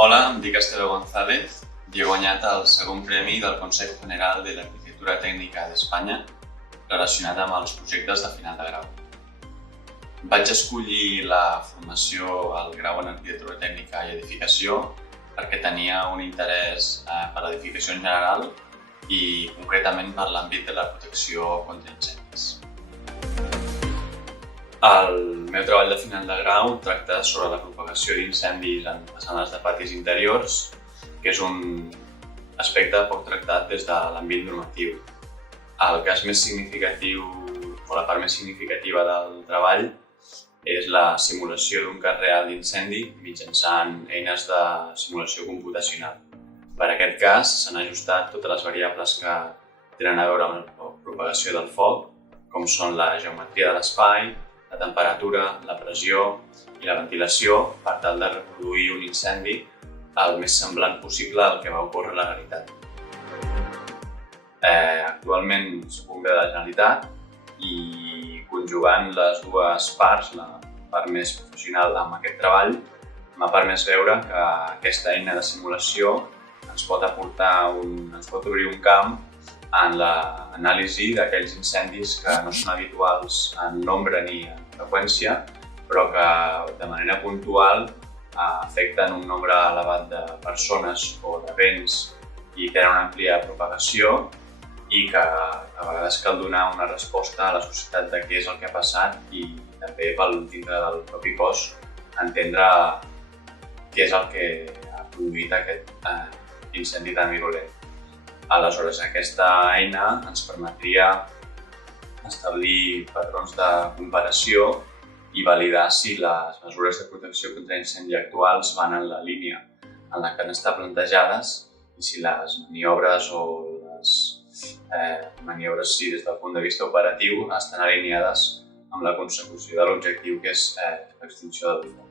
Hola, em dic Esteve González i he guanyat el segon premi del Consejo General de l'Arquitectura Tècnica d'Espanya relacionat amb els projectes de final de grau. Vaig escollir la formació al grau en Arquitectura Tècnica i Edificació perquè tenia un interès per l'edificació en general i concretament per l'àmbit de la protecció contra incendis. El meu treball de final de grau tracta sobre la propagació d'incendis en façanes de patis interiors, que és un aspecte poc tractat des de l'àmbit normatiu. El cas més significatiu, o la part més significativa del treball, és la simulació d'un cas real d'incendi mitjançant eines de simulació computacional. Per aquest cas, s'han ajustat totes les variables que tenen a veure amb la propagació del foc, com són la geometria de l'espai, la temperatura, la pressió i la ventilació per tal de reproduir un incendi el més semblant possible al que va ocórrer a la realitat. Actualment soc un de la Generalitat i conjugant les dues parts, la part més professional amb aquest treball, m'ha permès veure que aquesta eina de simulació ens pot obrir un camp en l'anàlisi d'aquells incendis que no són habituals en nombre ni en freqüència, però que de manera puntual afecten un nombre elevat de persones o de béns i tenen una àmplia propagació i que a vegades cal donar una resposta a la societat de què és el que ha passat i també dintre del propi cos entendre què és el que ha produït aquest incendi tan virulent. Aleshores, aquesta eina ens permetria establir patrons de comparació i validar si les mesures de protecció contra incendi actuals van en la línia en la que han estat plantejades i si les maniobres o les maniobres des del punt de vista operatiu estan alineades amb la consecució de l'objectiu que és l'extinció del foc.